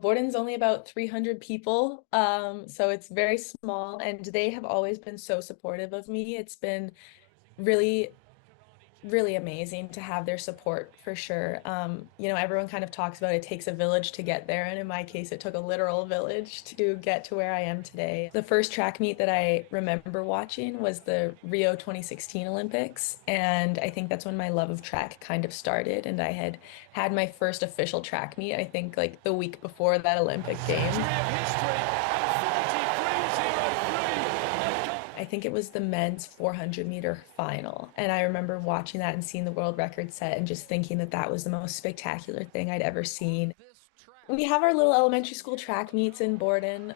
Borden's only about 300 people, so it's very small, and they have always been so supportive of me. It's been really really amazing to have their support for sure. Everyone kind of talks about it takes a village to get there, and in my case, it took a literal village to get to where I am today. The first track meet that I remember watching was the Rio 2016 Olympics, and I think that's when my love of track kind of started. And I had had my first official track meet, I think, like the week before that Olympic Games. I think it was the men's 400-meter final. And I remember watching that and seeing the world record set and just thinking that that was the most spectacular thing I'd ever seen. We have our little elementary school track meets in Borden.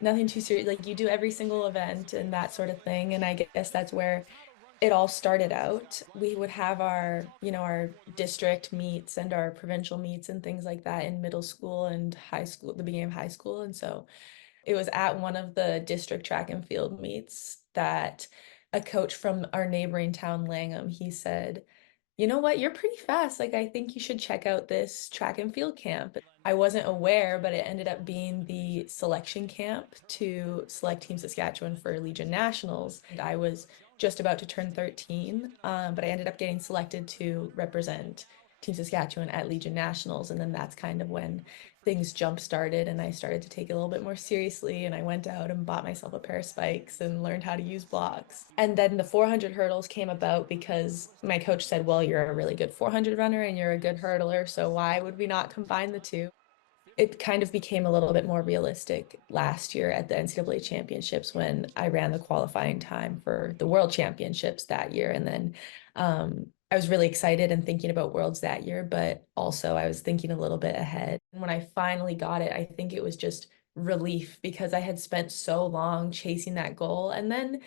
Nothing too serious. Like you do every single event and that sort of thing. And I guess that's where it all started out. We would have our district meets and our provincial meets and things like that in middle school and high school, the beginning of high school. And so it was at one of the district track and field meets that a coach from our neighboring town, Langham, he said, "You know what? You're pretty fast. Like, I think you should check out this track and field camp." I wasn't aware, but it ended up being the selection camp to select Team Saskatchewan for Legion Nationals. And I was just about to turn 13, but I ended up getting selected to represent Team Saskatchewan at Legion Nationals. And then that's kind of when things jump started and I started to take it a little bit more seriously. And I went out and bought myself a pair of spikes and learned how to use blocks. And then the 400 hurdles came about because my coach said, well, you're a really good 400 runner and you're a good hurdler. So why would we not combine the two? It kind of became a little bit more realistic last year at the NCAA championships when I ran the qualifying time for the world championships that year. And then I was really excited and thinking about worlds that year, but also I was thinking a little bit ahead. And when I finally got it, I think it was just relief because I had spent so long chasing that goal. And then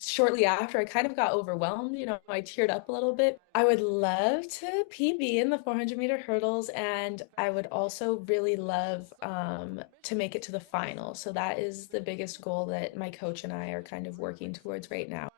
shortly after, I kind of got overwhelmed. I teared up a little bit. I would love to PB in the 400-meter hurdles, and I would also really love to make it to the final. So that is the biggest goal that my coach and I are kind of working towards right now.